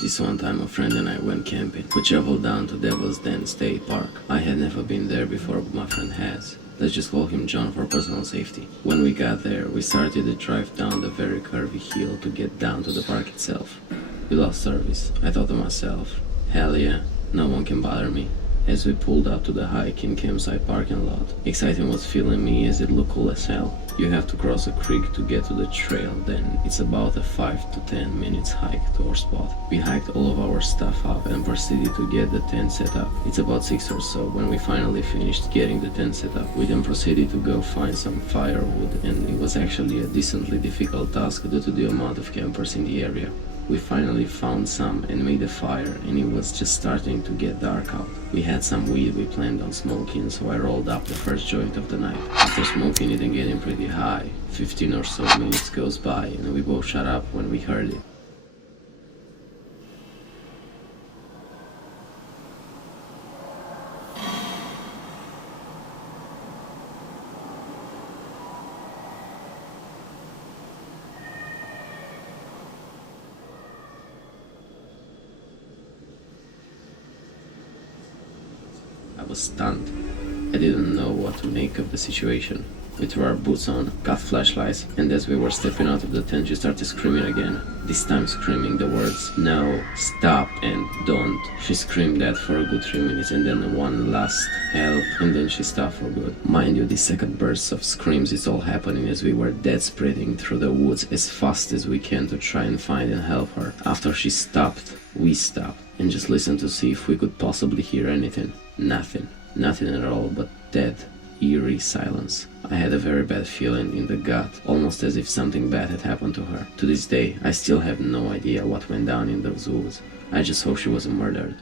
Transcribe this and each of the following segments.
This one time a friend and I went camping. We traveled down to Devil's Den State Park. I had never been there before, but my friend has. Let's just call him John for personal safety. When we got there, we started to drive down the very curvy hill to get down to the park itself. We lost service. I thought to myself, hell yeah, no one can bother me. As we pulled up to the hiking campsite parking lot, excitement was filling me as it looked cool as hell. You have to cross a creek to get to the trail, then it's about a 5 to 10 minutes hike to our spot. We hiked all of our stuff up and proceeded to get the tent set up. It's about 6 or so when we finally finished getting the tent set up. We then proceeded to go find some firewood, and it was actually a decently difficult task due to the amount of campers in the area. We finally found some and made a fire, and it was just starting to get dark out. We had some weed we planned on smoking, so I rolled up the first joint of the night. After smoking it and getting pretty high, 15 or so minutes goes by and we both shut up when we heard it. I was stunned. I didn't know what to make of the situation. We threw our boots on, got flashlights, and as we were stepping out of the tent, she started screaming again. This time screaming the words, "No, stop, and don't." She screamed that for a good 3 minutes, and then one last help, and then she stopped for good. Mind you, these second bursts of screams is all happening as we were dead spreading through the woods as fast as we can to try and find and help her. After she stopped, we stopped, and just listened to see if we could possibly hear anything. Nothing. Nothing at all but dead, eerie silence. I had a very bad feeling in the gut, almost as if something bad had happened to her. To this day, I still have no idea what went down in those woods. I just hope she wasn't murdered.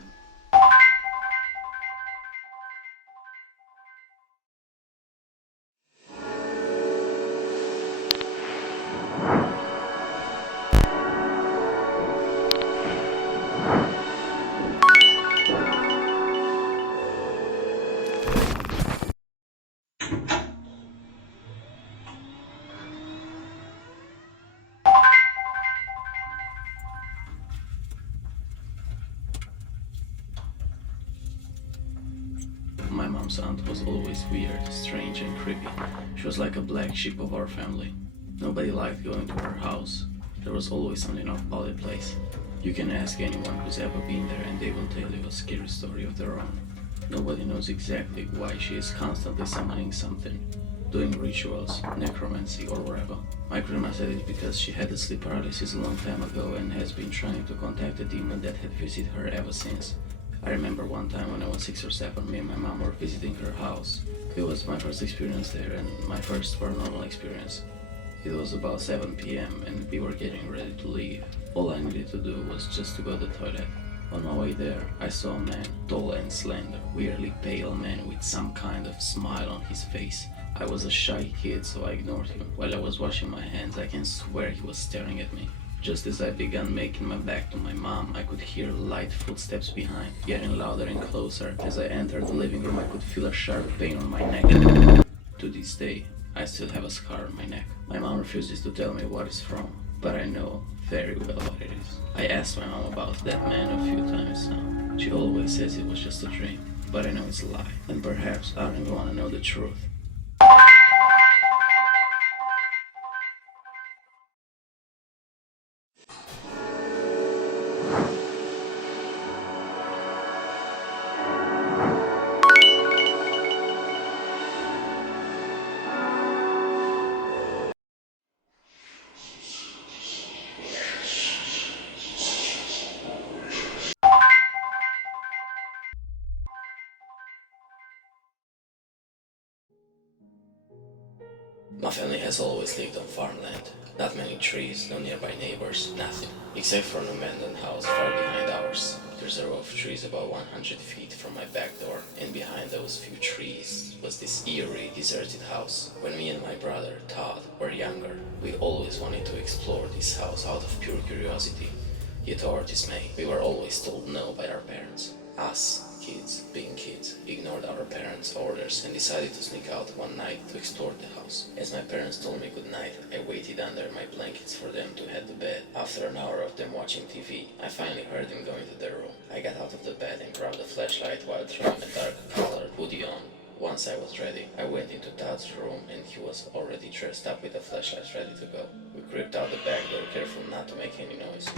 My mom's aunt was always weird, strange and creepy. She was like a black sheep of our family. Nobody liked going to her house. There was always something off about the place. You can ask anyone who's ever been there and they will tell you a scary story of their own. Nobody knows exactly why she is constantly summoning something, doing rituals, necromancy or whatever. My grandma said it's because she had a sleep paralysis a long time ago and has been trying to contact a demon that had visited her ever since. I remember one time when I was 6 or 7, me and my mom were visiting her house. It was my first experience there and my first paranormal experience. It was about 7 p.m. and we were getting ready to leave. All I needed to do was just to go to the toilet. On my way there, I saw a man, tall and slender, weirdly pale man with some kind of smile on his face. I was a shy kid, so I ignored him. While I was washing my hands, I can swear he was staring at me. Just as I began making my back to my mom, I could hear light footsteps behind, getting louder and closer. As I entered the living room, I could feel a sharp pain on my neck. To this day, I still have a scar on my neck. My mom refuses to tell me what it's from, but I know very well what it is. I asked my mom about that man a few times now. She always says it was just a dream, but I know it's a lie, and perhaps I don't even want to know the truth. My family has always lived on farmland. Not many trees, no nearby neighbors, nothing. Except for an abandoned house far behind ours. There's a row of trees about 100 feet from my back door, and behind those few trees was this eerie, deserted house. When me and my brother, Todd, were younger, we always wanted to explore this house out of pure curiosity. Yet to our dismay, we were always told no by our parents. Us, kids, being kids, ignored our parents' orders and decided to sneak out one night to explore the house. As my parents told me good night, I waited under my blankets for them to head to bed. After an hour of them watching TV, I finally heard them going to their room. I got out of the bed and grabbed a flashlight while throwing a dark-colored hoodie on. Once I was ready, I went into Todd's room and he was already dressed up with a flashlight ready to go. We creeped out the back door, careful not to make any noise.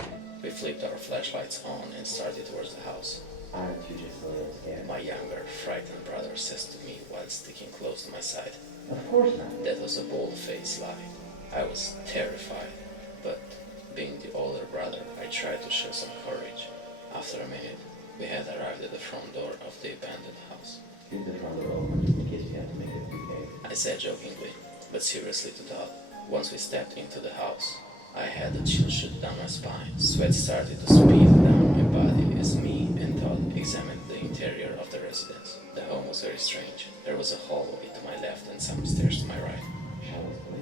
We flipped our flashlights on and started towards the house. Aren't you just a little scared? My younger, frightened brother says to me while sticking close to my side. Of course not. That was a bold-faced lie. I was terrified, but being the older brother, I tried to show some courage. After a minute, we had arrived at the front door of the abandoned house. Keep the front door open just in case we have to make it okay. I said jokingly, but seriously to Todd. Once we stepped into the house, I had a chill shoot down my spine. Sweat started to speed down my body as me and Todd examined the interior of the residence. The home was very strange. There was a hallway to my left and some stairs to my right.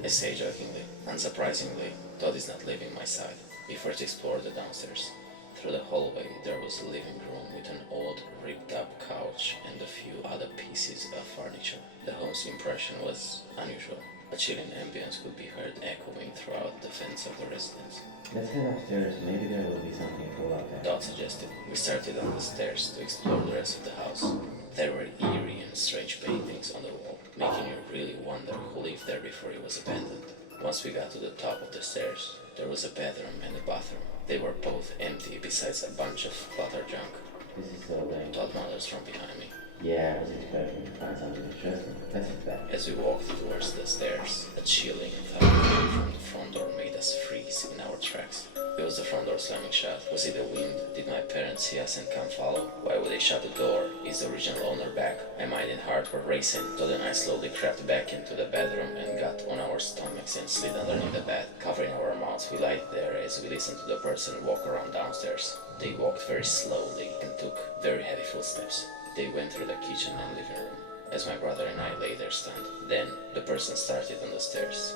I say jokingly. Unsurprisingly, Todd is not leaving my side. We first explored the downstairs. Through the hallway, there was a living room with an old, ripped-up couch and a few other pieces of furniture. The home's impression was unusual. A chilling ambience could be heard echoing throughout the fence of the residence. Let's head upstairs. Maybe there will be something cool out there. Todd suggested. We started on the stairs to explore the rest of the house. There were eerie and strange paintings on the wall, making you really wonder who lived there before it was abandoned. Once we got to the top of the stairs, there was a bedroom and a bathroom. They were both empty besides a bunch of clutter junk. This is so lame. Todd mutters from behind me. Yeah, I was expecting to find something interesting. Let's head back. As we walked towards the stairs, a chilling thud from the front door made us freeze in our tracks. It was the front door slamming shut. Was it the wind? Did my parents see us and come follow? Why would they shut the door? Is the original owner back? My mind and heart were racing. Todd and I slowly crept back into the bedroom and got on our stomachs and slid underneath the bed. Covering our mouths, we lied there as we listened to the person walk around downstairs. They walked very slowly and took very heavy footsteps. They went through the kitchen and living room, as my brother and I lay there stunned. Then, the person started on the stairs.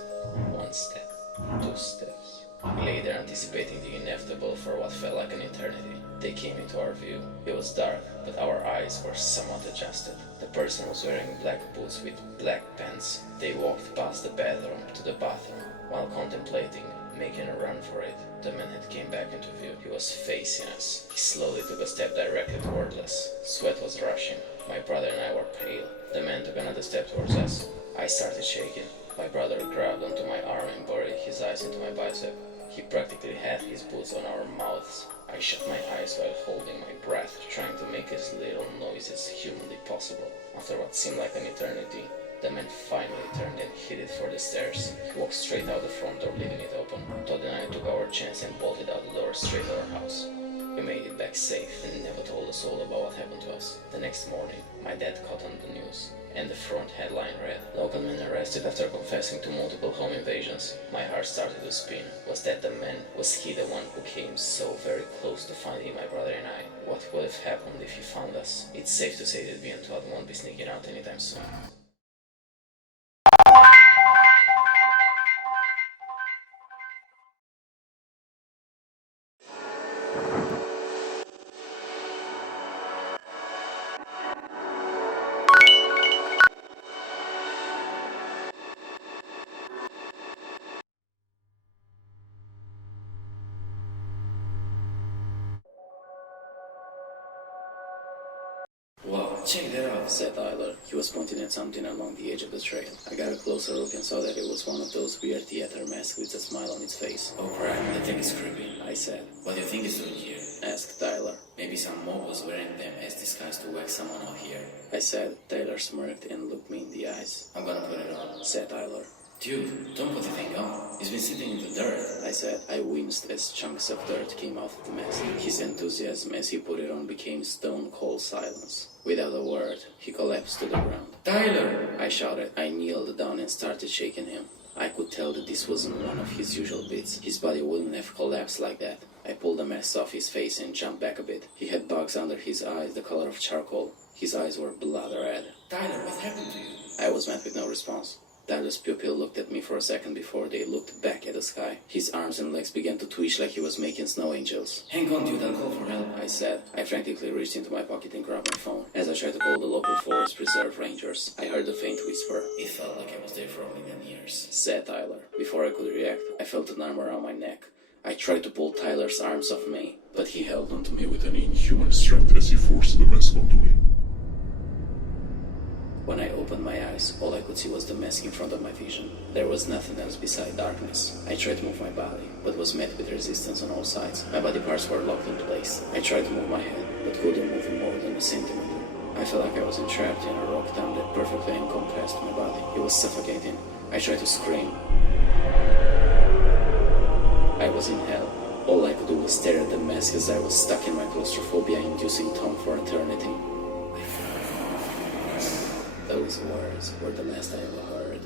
1 step, 2 steps. We lay there anticipating the inevitable for what felt like an eternity. They came into our view. It was dark, but our eyes were somewhat adjusted. The person was wearing black boots with black pants. They walked past the bedroom to the bathroom. While contemplating, making a run for it, the man had came back into view. He was facing us. He slowly took a step directly toward us. Sweat was rushing. My brother and I were pale. The man took another step towards us. I started shaking. My brother grabbed onto my arm and buried his eyes into my bicep. He practically had his boots on our mouths. I shut my eyes while holding my breath, trying to make as little noise as humanly possible. After what seemed like an eternity, the man finally turned and headed for the stairs. He walked straight out the front door, leaving it open. Todd and I took our chance and bolted out the door straight to our house. We made it back safe and never told a soul about what happened to us. The next morning, my dad caught on the news, and the front headline read, "Local man arrested after confessing to multiple home invasions." My heart started to spin. Was that the man? Was he the one who came so very close to finding my brother and I? What would have happened if he found us? It's safe to say that we and Todd won't be sneaking out anytime soon. "Wow, check that out," said Tyler. He was pointing at something along the edge of the trail. I got a closer look and saw that it was one of those weird theater masks with a smile on its face. "Oh crap, that thing is creepy," I said. "What do you think it's doing here?" Asked Tyler. "Maybe some mob was wearing them as disguise to whack someone out here." I said. Tyler smirked and looked me in the eyes. "I'm gonna put it on." Said Tyler. "Dude, don't put the thing on. It's been sitting in the dirt." I said. I winced as chunks of dirt came off the mask. His enthusiasm as he put it on became stone-cold silence. Without a word, he collapsed to the ground. "Tyler!" I shouted. I kneeled down and started shaking him. I could tell that this wasn't one of his usual beats. His body wouldn't have collapsed like that. I pulled the mask off his face and jumped back a bit. He had bugs under his eyes, the color of charcoal. His eyes were blood red. "Tyler, what happened to you?" I was met with no response. Tyler's pupil looked at me for a second before they looked back at the sky. His arms and legs began to twitch like he was making snow angels. Hang on, dude, I'll call for help, I said. I frantically reached into my pocket and grabbed my phone. As I tried to call the local Forest Preserve Rangers, I heard a faint whisper. It felt like I was there for a million years, said Tyler. Before I could react, I felt an arm around my neck. I tried to pull Tyler's arms off me, but he held onto me with an inhuman strength as he forced the mask onto me. When I opened my eyes, all I could see was the mask in front of my vision. There was nothing else beside darkness. I tried to move my body, but was met with resistance on all sides. My body parts were locked in place. I tried to move my head, but couldn't move more than a centimeter. I felt like I was entrapped in a rock dam that perfectly encompassed my body. It was suffocating. I tried to scream. I was in hell. All I could do was stare at the mask as I was stuck in my claustrophobia-inducing tomb for eternity. Those words were the last I ever heard.